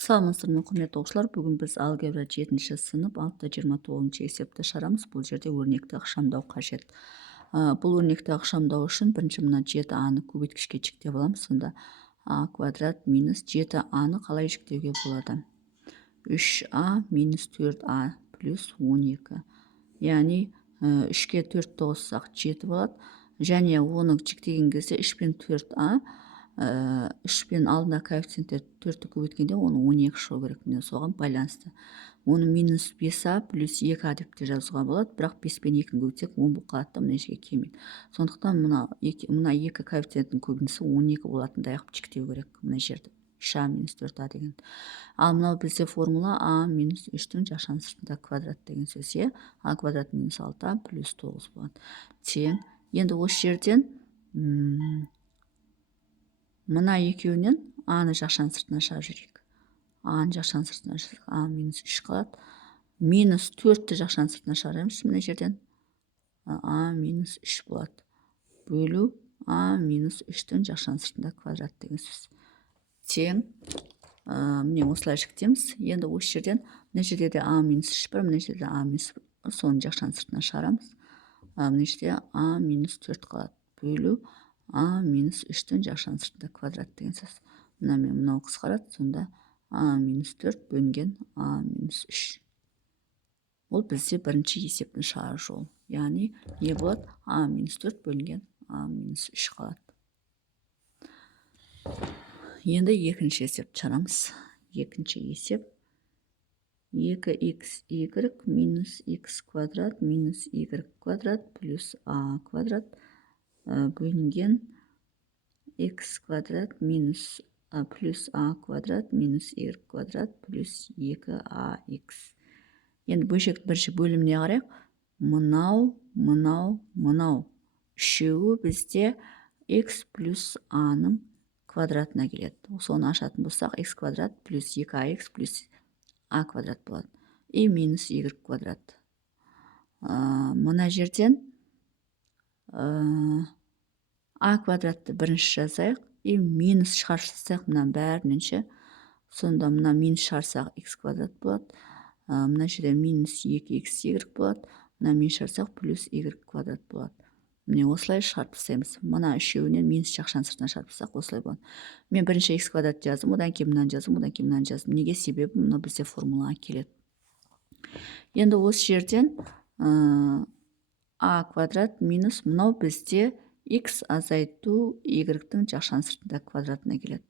Саламатсыздар ма құрметті оқушылар, бүгін біз алгебра 7-ші сынып 6-29 есепті шығарамыз. Бұл жерде өрнекті ықшамдау қажет. Бұл өрнекті ықшамдау үшін бірінші мына 7а-ны көбейткішке жіктеп аламыз. Сонда а квадрат минус 7а-ны қалай жіктеуге болады? 3а минус 4а плюс 12. Яғни 3-ке 4-ті қоссақ 7 болады. Және оны жіктеген кезде 3 пен 4а 3 пен алдына коэффициенттер 4-ті көбейткенде оны 12 шығу керек. Міне соған байланысты. Оны минус 5а плюс 2а деп те жазуға болады, бірақ 5 пен 2-ні көбейтсек 10 болып қалады да, мына жерге келмейді. Сондықтан мына екі коэффициенттің көбінісі 12 болатындай қылып жіктеу керек мына жерді. 3а минус 4а деген. Ал мынау бізде формула а минус 3-тің жақшан сыртында квадрат деген сөз. А квадрат минус 6а плюс 9 болады. Тең. Енді осы жерден мына екеуінен а-ны жақшан сыртына шығарып жіберейік. А-ны жақшан сыртына шығарсақ а минус 3 қалады. Минус 4-ті жақшан сыртына шығарамыз мына жерден. А минус 3 болады. Бөлу а минус 3-тің жақшан сыртында квадрат деген сөз. Тең. Міне осылай жіктеміз. Енді осы жерден мына жерде де а минус 3 бар, мына жерде а минус 1, соны жақшан сыртына шығарамыз. Мына жерде а минус 4 қалады. Бөлу а минус 3-тің жақшан сыртында квадрат деген сөз. Мына мен мынау қысқарады, сонда а минус 4 бөлінген а минус 3. Ол бізде бірінші есептің шығару жолы. Яғни не болады? А минус 4 бөлінген а минус 3 қалады. Енді екінші есепті шығарамыз. Екінші есеп 2xy минус x квадрат минус y квадрат плюс а квадрат бөлінген x квадрат минус плюс а квадрат минус y квадрат плюс 2ax. Енді бөлшектің бірінші бөліміне қарайық. Мынау үшеуі бізде x плюс а-ның квадратына келеді. Соны ашатын болсақ, x квадрат плюс 2ax плюс а квадрат болады. И минус y квадрат. Мына жерден а квадратты бірінші жазайық. И минус шығарсақ, мына бәрінен. Сонда мына минус шығарсақ x квадрат болады. Мына жерде минус 2xy болады. Мына минус шығарсақ плюс y квадрат болады. Міне осылай шығарып тастаймыз. Мына үшеуінен минус жақшан сыртына шығарып тастасақ осылай болады. Мен бірінші x квадрат жаздым, одан кейін мынаны жаздым, одан кейін мынаны жаздым. Неге? Себебі мына бізде формулаға келеді. Енді осы жерден а квадрат минус мынау бізде x азайту y-тің жақшан сыртында квадратына келеді.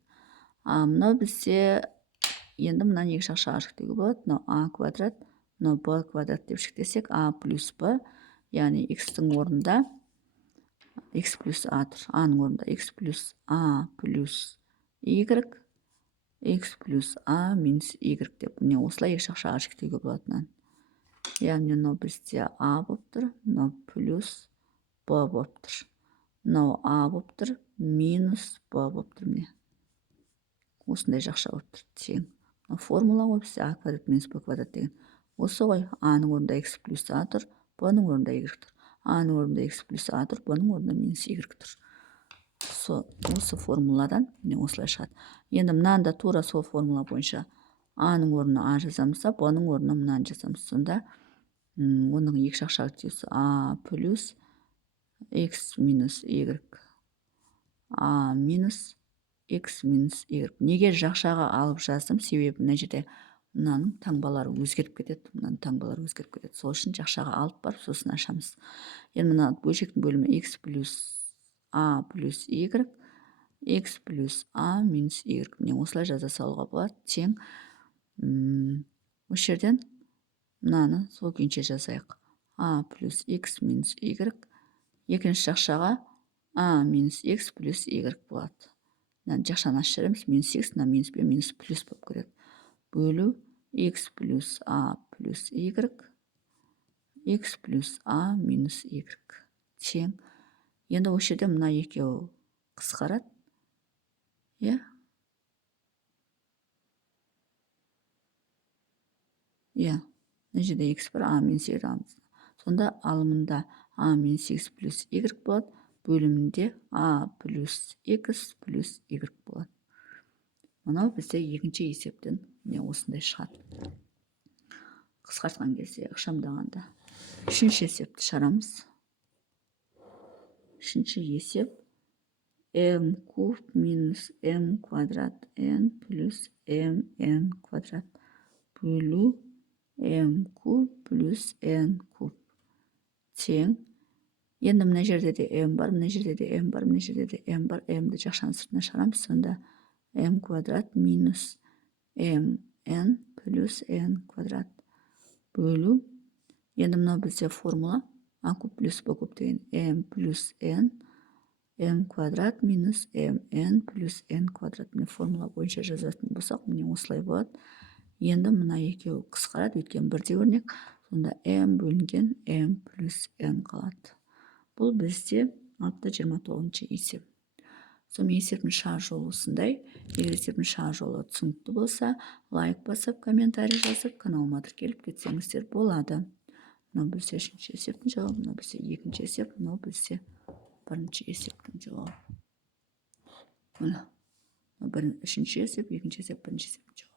Мынау бізде енді мынаны екі жақшаға жіктеуге болады. Мынау а квадрат, мынау б квадрат деп жіктесек, а плюс б, яғни x-тің орнында x плюс а тұр. А-ның орнында x плюс а плюс y, x плюс а минус y деп. Міне осылай екі жақшаға жіктеуге болады. Яғни мынау бізде а болып тұр, мынау плюс б болып тұр. Мынау а болып тұр, минус б болып тұр. Міне осындай жақша болып тұр. Тең. Формула ғой бізде а квадрат минус б квадрат деген. Осы ғой. А-ның орнында x плюс а тұр, б-ның орнында y тұр. А-ның орнында x плюс а тұр, б-ның орнында минус y тұр. Осы формуладан міне осылай шығады. Енді мынанда тура сол формула бойынша а-ның орнына а жазамыз, б-ның орнына мынаны жазамыз. Сонда оның екі жақшаға жіктеуі а плюс x минус y, а минус x минус y. Неге жақшаға алып жаздым? Себебі мына жерде мынаның таңбалары өзгеріп кетеді. Сол үшін жақшаға алып барып, сосын ашамыз. Енді мына бөлшектің бөлімі x плюс а плюс y, x плюс а минус y. Міне осылай жаза салуға болады. Тең. Осы жерден мынаны сол күйінше жазайық. А плюс x минус y. Екінші жақшаға а минус x плюс y болады. Жақшаны ашып жібереміз. Минус x, минус b, минус плюс болып кетеді. Бөлу x плюс а плюс y, x плюс а минус y. Тең. Енді осы жерде мына екеуі қысқарады. Мына жерде x бар, а минус y аламыз. Сонда алымында а минус x плюс y болады. Бөлімінде а плюс x плюс y болады. Мынау бізде екінші есептің міне осындай шығады. Қысқартқан кезде, ықшамдағанда. Үшінші есепті шығарамыз. Үшінші есеп m куб минус m квадрат n плюс mn квадрат бөлу m куб плюс n куб тең. Енді мына жерде де m бар, мына жерде де m бар, мына жерде де m бар. m-ді жақшаның сыртына шығарамыз. Сонда m квадрат минус mn плюс n квадрат бөлу. Енді мынау бізде формула а куб плюс б куб деген m плюс n, m квадрат минус mn плюс n квадрат. Міне формула бойынша жазатын болсақ, міне осылай болады. Енді мына екеуі қысқарады, өйткені бірдей өрнек. Сонда m бөлінген m плюс n қалады. Бұл бізде 629 есеп. Сонымен есептің шығар жолы осындай. Егер есептің шығар жолы түсінікті болса, лайк басып, комментарий жазып, каналыма тіркеліп кетсеңіздер болады. Мынау бізде үшінші есептің жауабы, мынау бізде екінші есеп, мынау бізде бірінші есептің жауабы. Мына үшінші есеп, екінші есеп, бірінші есептің жауабы.